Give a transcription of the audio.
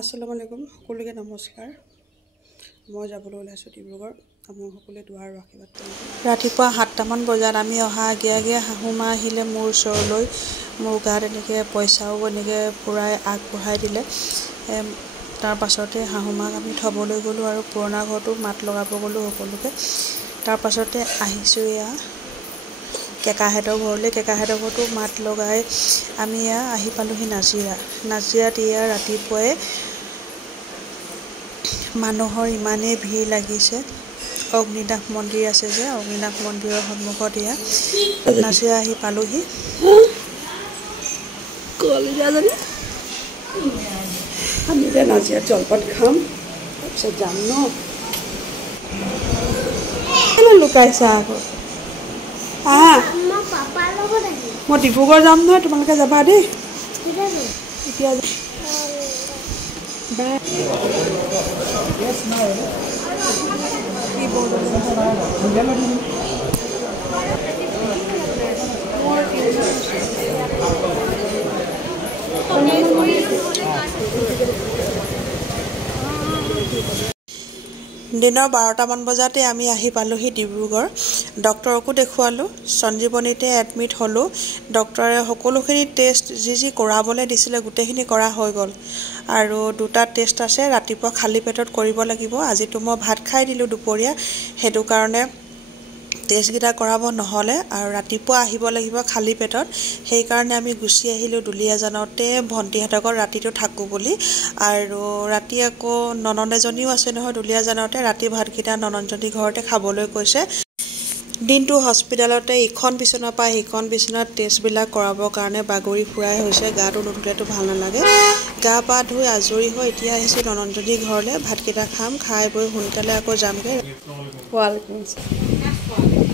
আসসালামু আলাইকুম সকলোকে নমস্কাৰ মই যাবলৈ ওলাইছোঁ ডিব্ৰুগড় আপোনালোক সকলোৱে দুৱাৰ আশীৰ্বাদ কৰিব ৰাতিপুৱা 7টামান বজাত আমি অহা আগে শাহুমা আহিলে মোৰ ওচৰলৈ মোৰ গাত এনেকৈ পইচাও এনেকৈ পুৰাই আগবঢ়াই দিলে তাৰ পাছতে শাহুমাক আমি থবলৈ গ'লোঁ আৰু পুৰণা ঘৰটো মাত লগাব গ'লোঁ সকলোকে তাৰ পাছতে আহিছোঁ এয়া কেকাহেতৰ ঘৰলৈ কেকাহেতৰ ঘৰটো মাত লগাই আমি এয়া আহি পালোহি নাজিৰাত এয়া ৰাতিপুৱাই মানুহৰ ইমানেই ভিৰ লাগিছে অগ্নিনাভ মন্দিৰ আছে যে অগ্নিনাভ মন্দিৰৰ সন্মুখত এয়া নাজিৰা আহি পালোহি আমি এতিয়া নাজিৰাত জলপান খাম তাৰপিছত যাম ন লুকাইছা আকৌ মই ডিব্ৰুগড় যাম নহয় তোমালোকে যাবা দেই এতিয়া দিনৰ 12টামান বজাতে আমি আহি পালোহি ডিব্ৰুগড় ডক্টৰকো দেখুৱালোঁ সঞ্জীৱনীতে এডমিট হ'লোঁ ডক্টৰে সকলোখিনি টেষ্ট যি কৰাবলৈ দিছিলে গোটেইখিনি কৰা হৈ গ'ল আৰু দুটা টেষ্ট আছে ৰাতিপুৱা খালী পেটত কৰিব লাগিব আজিতো মই ভাত খাই দিলোঁ দুপৰীয়া সেইটো কাৰণে টেষ্টকেইটা কৰাব নহ'লে আৰু ৰাতিপুৱা আহিব লাগিব খালী পেটত সেইকাৰণে আমি গুচি আহিলোঁ দুলীয়াজানতে ভণ্টিহঁতৰ ঘৰত ৰাতিটো থাকোঁ বুলি আৰু ৰাতি আকৌ ননদ এজনীও আছে নহয় দুলীয়াজানতে ৰাতি ভাতকেইটা ননদজনী ঘৰতে খাবলৈ কৈছে দিনটো হস্পিটেলতে ইখন বিচনাৰ পৰা সিখন বিচনাত টেষ্টবিলাক কৰাবৰ কাৰণে বাগৰি ফুৰাই হৈছে গাটো নুধুলেতো ভাল নালাগে গা পা ধুই আজৰি হৈ এতিয়া আহিছোঁ ননদজনী ঘৰলৈ ভাতকেইটা খাম খাই বৈ সোনকালে আকৌ যামগৈ ৱালেকুম